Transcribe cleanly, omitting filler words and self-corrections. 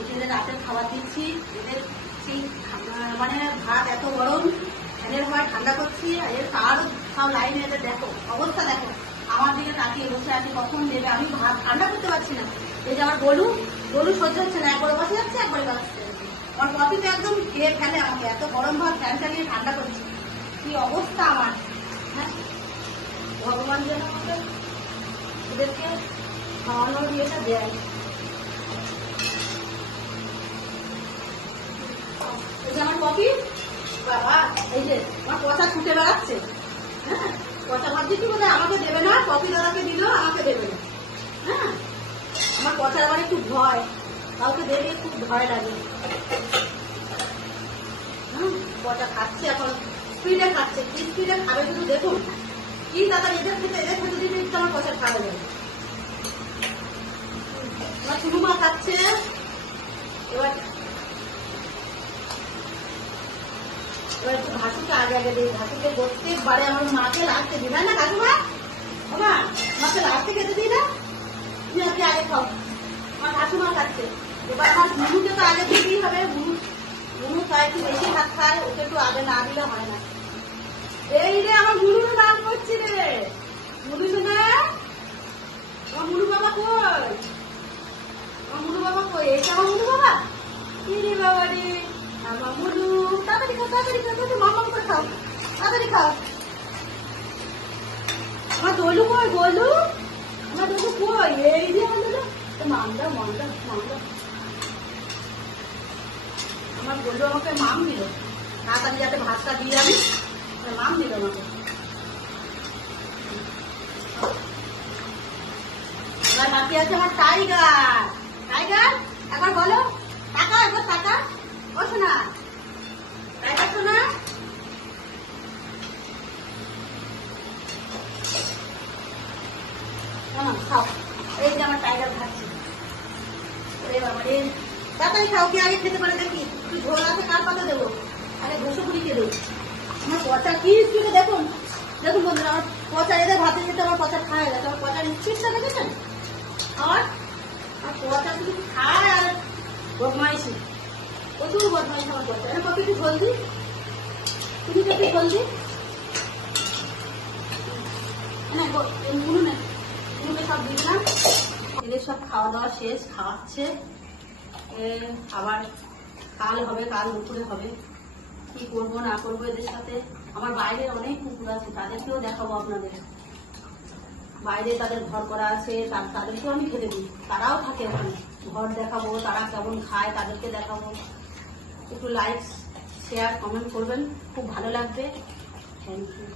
এদের রাতের খাবার দিচ্ছি। এদের সেই মানে ভাত এত গরম, ফ্যানের হাওয়ায় ঠান্ডা করছি। আর এর তার সব লাইনে এদের দেখো অবস্থা, দেখো আমার দিকে তাকিয়ে বসে আছে কখন দেবে। আমি ভাত ঠান্ডা করতে পারছি না। এই যে আমার গলু সহ্য হচ্ছে না, একবারে বসে যাচ্ছে একবারে বাঁচছে। আমার কফি তো একদম খেয়ে ফেলে আমাকে, এত গরম ভাত ফ্যান চালিয়ে ঠান্ডা করছি। কি অবস্থা আমার। হ্যাঁ, ভগবান যেন আমাকে ওদেরকে খাওয়ানোর ইয়েটা দেয়। এই যে আমার কফি, বাবা এই যে আমার পচা ছুটে বেড়াচ্ছে। হ্যাঁ, পচা ভাবছি কি বলে আমাকে দেবে না, কফি দাদাকে দিল আমাকে দেবে না। হ্যাঁ, আমার পচার আবার একটু ভয়, কাউকে দেবে খুব ভয় লাগে। পচা খাচ্ছে এখন, স্পিডে খাচ্ছে। কি স্পিডে খাবে শুধু দেখুন। কি দাদা এদের খেতে দিলে একটু আমার পচা খাওয়া যাবে। আমার শুধু মা খাচ্ছে। এবার একটু ঘাসুকে আগে দিই। ঘাসুকে প্রত্যেকবারে আমার মাকে লাগতে দিই না কাকুমা, বাবা মাকে লাগতে খেতে দিই না। তুমি আজকে আগে খাও, আমার ঘাসুমা খাচ্ছে। এবার আমার মুনুকে তো আগে দিতেই হবে। মুনু খায় একটু বেশি ভাত খায়, ওকে একটু আগে না দিলে হয় না। এই রে আমার মুনুর নাম করছি রে, মুনু শোনা। আমার মুনু বাবা কই? আমার মুনু বাবা কই? এইটা আমার মুনু বাবা। কি রে বাবা রে আমার মুনু, তাড়াতাড়ি খাও, তাড়াতাড়ি খাও, তাড়াতাড়ি মাম করে খাও, তাড়াতাড়ি খাও। আমার দোলু কই? গোলু, আমার দোলু কই? এই যে আমার দোলু, মামদা মামদা মামদা। আমার গোলু আমাকে মাম দিল, তাড়াতাড়ি যাতে ভাতটা দিয়ে আমি, মাম দিল আমাকে। এবার বাকি আছে আমার টাইগার। টাইগার একবার বলো টাকা, একবার টাকা। ও শোনা টাইগার, শোনা খাও। এই যে আমার টাইগার খাচ্ছে। তাড়াতাড়ি খাও, কি আগে খেতে পারে দেখি। একটু ঝোল আছে, কার পাতা দেবো? আগে ঘষে পুড়িয়ে দেবো। আমার পচা কি স্পিডে দেখুন, দেখুন বন্ধুরা আমার পচা। এদের ভাতে যেতে আমার পচা খায় গেছে। আমার পচা নিশ্চিতটা দেখেছেন? আর পচা শুধু খায় আর বদমাইশি, প্রচুর বদমাইশি আমার পচা। এর কত একটু ঝোল দিই, তুমি তো একটু ঝোল দিই। মুনু না, মুনুকে সব দিই না। এদের সব খাওয়া দাওয়া শেষ, খাওয়াচ্ছে। আবার কাল হবে, কাল দুপুরে হবে। কি করবো না করবো এদের সাথে। আমার বাইরে অনেক কুকুর আছে, তাদেরকেও দেখাবো আপনাদের। বাইরে তাদের ঘর করা আছে, তাদেরকেও আমি খেতে দিই। তারাও থাকে ওখানে, ঘর দেখাবো, তারা কেমন খায় তাদেরকে দেখাবো। একটু লাইক শেয়ার কমেন্ট করবেন, খুব ভালো লাগবে। Thank you.